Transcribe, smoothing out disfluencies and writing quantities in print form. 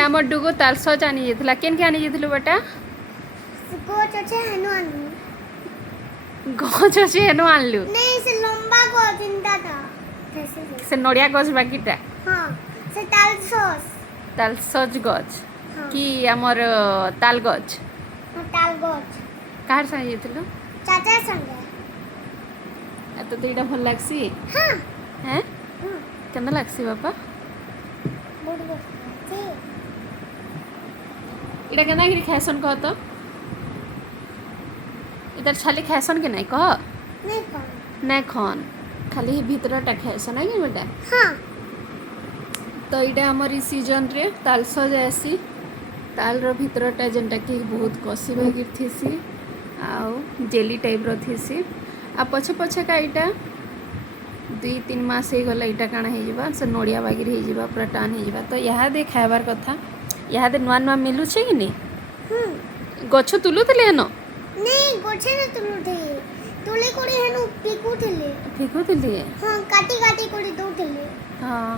ଏଇଟା ଆମର ଡୁଗୁ ତାଲସଜ ଆଣି ଯାଇଥିଲା କେନକେ ଆଣି ଯାଇଥିଲୁ ବେଟା गछ अच्छे हनु आनु ଗଛ ଅଛି ଏନୁ ଆଣିଲୁ नहीं से लंबा को चिंता था कैसे ସେ ନଡ଼ିଆ ଗଛ ବାକିଟା हाँ से ताल सॉस ତାଲସଜ ଗଛ हाँ କି ଆମର ତାଲ ଗଛ ताल गछ କାହାର ସାଙ୍ଗେ ଯାଇଥିଲୁ चाचा संगे ଏତ ତ ଏଇଟା ଭଲ ଲାଗ୍ସି हाँ ହେଁ କେନ୍ତା ଲାଗ୍ସି ବାପା बहुत बहुत जी ଏଇଟା କେନ୍ତା କିରି ଖାଏସନ୍ କହ ତ इधर छाली खाएसन के नहीं कह नहीं कौन नहीं खन खाली ही भीतरटा खाएसन है कि बेटा हाँ तो यहाँ आमर ई सीजन रे तालस जाएसी तालर भीतरटा जेनटा कि बहुत कसी भागी थीसी आउ जेली टाइप रो थीसी आ पछे पछे का इटा 2-3 मास हो गला इटा काना हो जावा से नड़िया बागिर हो जावा पूरा टान हो जावा तो यहाँ दे खाइबार कथा यहाँ दे नुआ नुआ मिलू छे कि नहीं गछ तुलुଥିଲେ न नहीं गोछे न तुलुथे तुले कोड़ी हेनु पिकुथिले फेकुଥିଲେ हाँ काटी काटी कोड़ी दउथिले हाँ